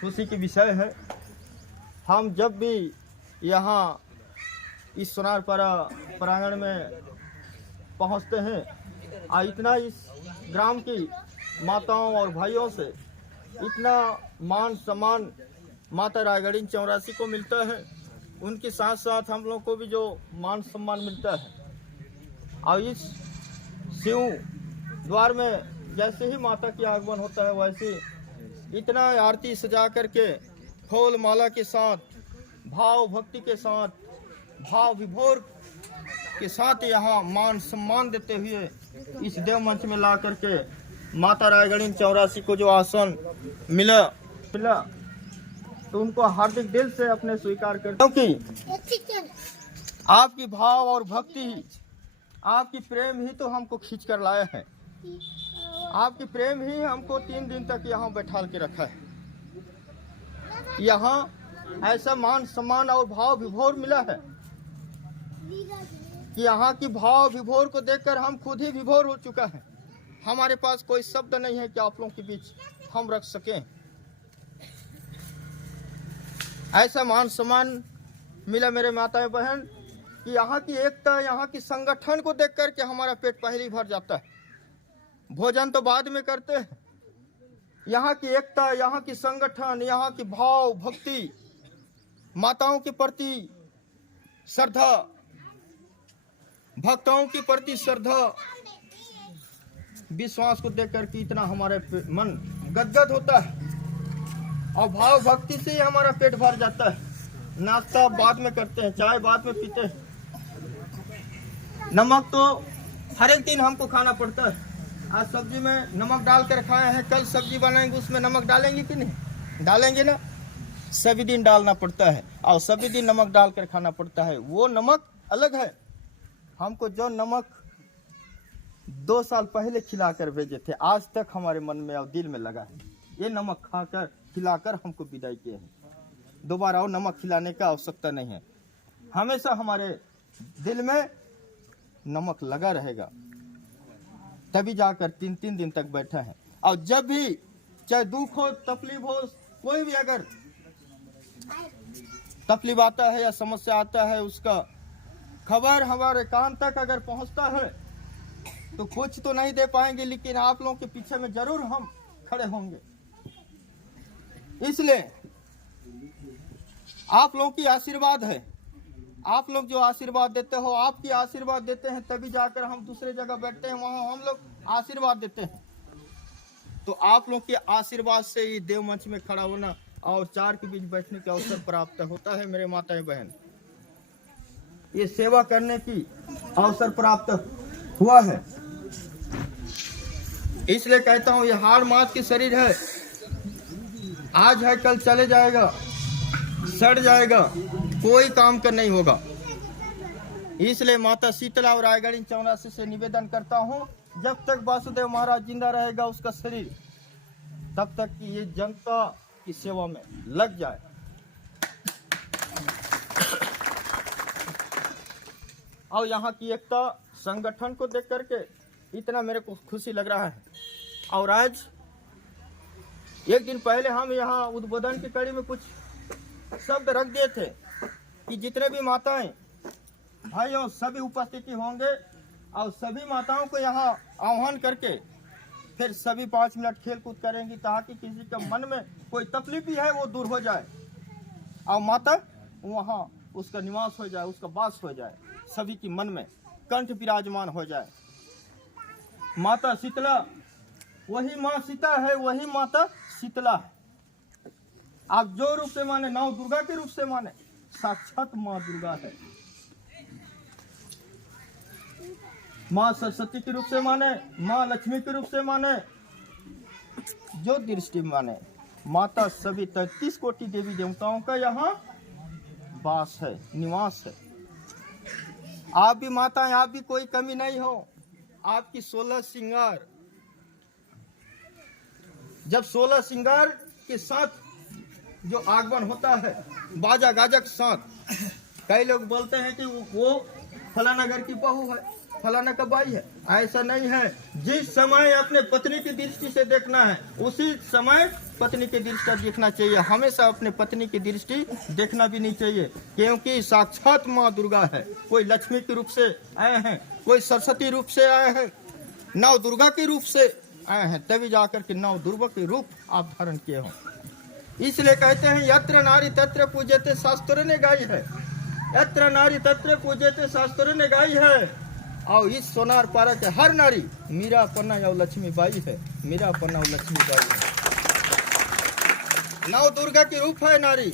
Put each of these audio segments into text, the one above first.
खुशी की विषय है। हम जब भी यहाँ इस सोनारपाड़ा प्रांगण में पहुँचते हैं और इतना इस ग्राम की माताओं और भाइयों से इतना मान सम्मान माता रायगढ़ी 84 को मिलता है, उनके साथ साथ हम लोग को भी जो मान सम्मान मिलता है। और इस शिव द्वार में जैसे ही माता की आगमन होता है वैसे इतना आरती सजा करके फूल माला के साथ, भाव भक्ति के साथ, भाव विभोर के साथ यहाँ मान सम्मान देते हुए इस देव मंच में ला करके माता रायगढ़ी 84 को जो आसन मिला तो उनको हार्दिक दिल से अपने स्वीकार करते हैं, क्योंकि आपकी भाव और भक्ति ही, आपकी प्रेम ही तो हमको खींच कर लाया है। आपकी प्रेम ही हमको 3 दिन तक यहाँ बैठा के रखा है। यहाँ ऐसा मान सम्मान और भाव विभोर मिला है कि यहाँ की भाव विभोर को देखकर हम खुद ही विभोर हो चुका है। हमारे पास कोई शब्द नहीं है कि आप लोगों के बीच हम रख सकें। ऐसा मान सम्मान मिला मेरे माता बहन कि यहाँ की एकता, यहाँ की संगठन को देख कर के हमारा पेट पहले ही भर जाता है। भोजन तो बाद में करते हैं। यहाँ की एकता, यहाँ की संगठन, यहाँ की भाव भक्ति, माताओं के प्रति श्रद्धा, भक्तों के प्रति श्रद्धा, विश्वास को देख कर के इतना हमारे मन गदगद होता है और भाव भक्ति से ही हमारा पेट भर जाता है। नाश्ता बाद में करते हैं, चाय बाद में पीते हैं। नमक तो हर एक दिन हमको खाना पड़ता है। आज सब्जी में नमक डाल कर खाए हैं, कल सब्जी बनाएंगे उसमें नमक डालेंगे कि नहीं डालेंगे ना। सभी दिन डालना पड़ता है और सभी दिन नमक डाल कर खाना पड़ता है। वो नमक अलग है। हमको जो नमक 2 साल पहले खिला कर भेजे थे, आज तक हमारे मन में और दिल में लगा है। ये नमक खाकर खिलाकर हमको विदाई किए हैं। दोबारा और नमक खिलाने का आवश्यकता नहीं है। हमेशा हमारे दिल में नमक लगा रहेगा। तभी जाकर 3-3 दिन तक बैठा है। और जब भी चाहे दुख हो, तकलीफ हो, कोई भी अगर तकलीफ आता है या समस्या आता है, उसका खबर हमारे कान तक अगर पहुंचता है तो कुछ तो नहीं दे पाएंगे, लेकिन आप लोगों के पीछे में जरूर हम खड़े होंगे। इसलिए आप लोगों की आशीर्वाद है। आप लोग जो आशीर्वाद देते हो, आपकी आशीर्वाद देते हैं तभी जाकर हम दूसरे जगह बैठते हैं, वहां हम लोग आशीर्वाद देते हैं। तो आप लोग के आशीर्वाद से ही देव मंच में खड़ा होना और 4 के बीच बैठने का अवसर प्राप्त होता है मेरे माताएं बहन। ये सेवा करने की अवसर प्राप्त हुआ है। इसलिए कहता हूँ ये हाड़ मात की शरीर है, आज है कल चले जाएगा, सड़ जाएगा, कोई काम का नहीं होगा। इसलिए माता शीतला और रायगढ़ी 84 से निवेदन करता हूँ, जब तक वासुदेव महाराज जिंदा रहेगा उसका शरीर, तब तक कि ये जनता की सेवा में लग जाए। और यहाँ की एकता संगठन को देख करके इतना मेरे को खुशी लग रहा है। और आज 1 दिन पहले हम यहाँ उद्बोधन की कड़ी में कुछ शब्द रख दिए थे कि जितने भी माताएं भाइयों सभी उपस्थिति होंगे और सभी माताओं को यहाँ आह्वान करके फिर सभी 5 मिनट खेल कूद करेंगी, ताकि किसी के मन में कोई तकलीफ भी है वो दूर हो जाए और माता वहाँ उसका निवास हो जाए, उसका वास हो जाए, सभी की मन में कंठ विराजमान हो जाए। माता शीतला वही माँ सीता है, वही माता शीतला है। आप जो रूप से माने, नौ दुर्गा के रूप से माने, साक्षात माँ दुर्गा है। माँ सरस्वती के रूप से माने, माँ लक्ष्मी के रूप से माने, जो दृष्टि माने, माता सभी 33 कोटि देवी देवताओं का यहाँ वास है, निवास है। आप भी माताएं, आप भी कोई कमी नहीं हो। आपकी 16 श्रृंगार, जब 16 श्रृंगार के साथ जो आगमन होता है बाजा गाजा के साथ, कई लोग बोलते हैं कि वो फलाना घर की बहू है, फलाना का भाई है, ऐसा नहीं है। जिस समय अपने पत्नी की दृष्टि से देखना है उसी समय पत्नी की दृष्टि देखना चाहिए। हमेशा अपने पत्नी की दृष्टि देखना भी नहीं चाहिए, क्योंकि साक्षात माँ दुर्गा है। कोई लक्ष्मी के रूप से आए हैं, कोई सरस्वती रूप से आए हैं, नव दुर्गा के रूप से आए हैं, तभी जाकर के नव दुर्गा के रूप आप धारण किए हो। इसलिए कहते हैं यत्र नारी तत्र पूज्यते, शास्त्र ने गाई है। यत्र नारी तत्र पूज्यते, शास्त्र ने गाई है। और इस सोनार पारा के हर नारी मीरा पन्ना या लक्ष्मी बाई है, मीरा पन्ना और लक्ष्मी बाई है। नव दुर्गा के रूप है नारी,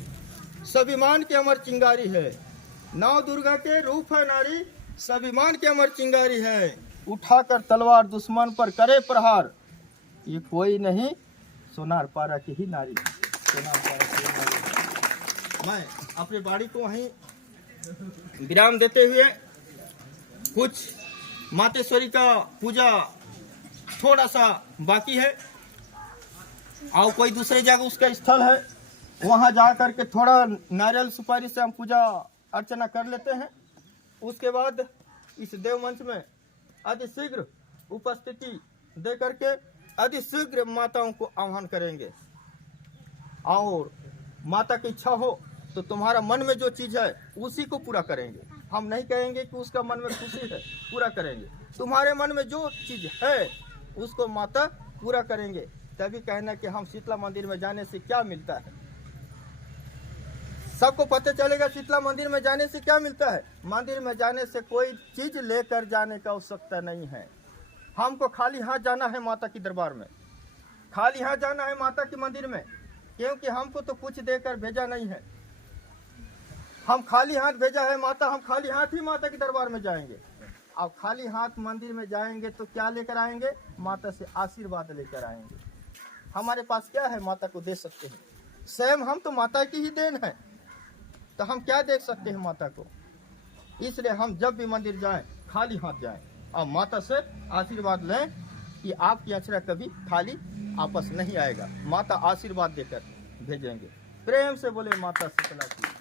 स्वाभिमान के अमर चिंगारी है। नव दुर्गा के रूप है नारी, स्वाभिमान के अमर चिंगारी है। उठाकर तलवार दुश्मन पर करे प्रहार, ये कोई नहीं सोनार पारा की ही नारी, सोनार पारा की ही नारी। मैं अपनी बाड़ी को वहीं विराम देते हुए कुछ मातेश्वरी का पूजा थोड़ा सा बाकी है, और कोई दूसरे जगह उसका स्थल है, वहां जा करके थोड़ा नारियल सुपारी से हम पूजा अर्चना कर लेते हैं। उसके बाद इस देव मंच में अति शीघ्र उपस्थिति दे करके अति शीघ्र माताओं को आह्वान करेंगे। और माता की इच्छा हो तो तुम्हारा मन में जो चीज है उसी को पूरा करेंगे। हम नहीं कहेंगे कि उसका मन में खुशी है, पूरा करेंगे। तुम्हारे मन में जो चीज है उसको माता पूरा करेंगे। तभी कहना कि हम शीतला मंदिर में जाने से क्या मिलता है। सबको पता चलेगा शीतला मंदिर में जाने से क्या मिलता है। मंदिर में जाने से कोई चीज लेकर जाने का आवश्यकता नहीं है। हमको खाली हाथ जाना है माता की दरबार में, खाली हाथ जाना है माता के मंदिर में, क्योंकि हमको तो कुछ देकर भेजा नहीं है। हम खाली हाथ भेजा है माता, हम खाली हाथ ही माता के दरबार में जाएंगे। अब खाली हाथ मंदिर में जाएंगे तो क्या लेकर आएंगे? माता से आशीर्वाद लेकर आएंगे। हमारे पास क्या है माता को दे सकते हैं? स्वयं हम तो माता की ही देन है, तो हम क्या देख सकते हैं माता को? इसलिए हम जब भी मंदिर जाएं खाली हाथ जाएं और माता से आशीर्वाद लें कि आपकी अक्षरा कभी खाली आपस नहीं आएगा। माता आशीर्वाद देकर भेजेंगे। प्रेम से बोले माता शीतला की।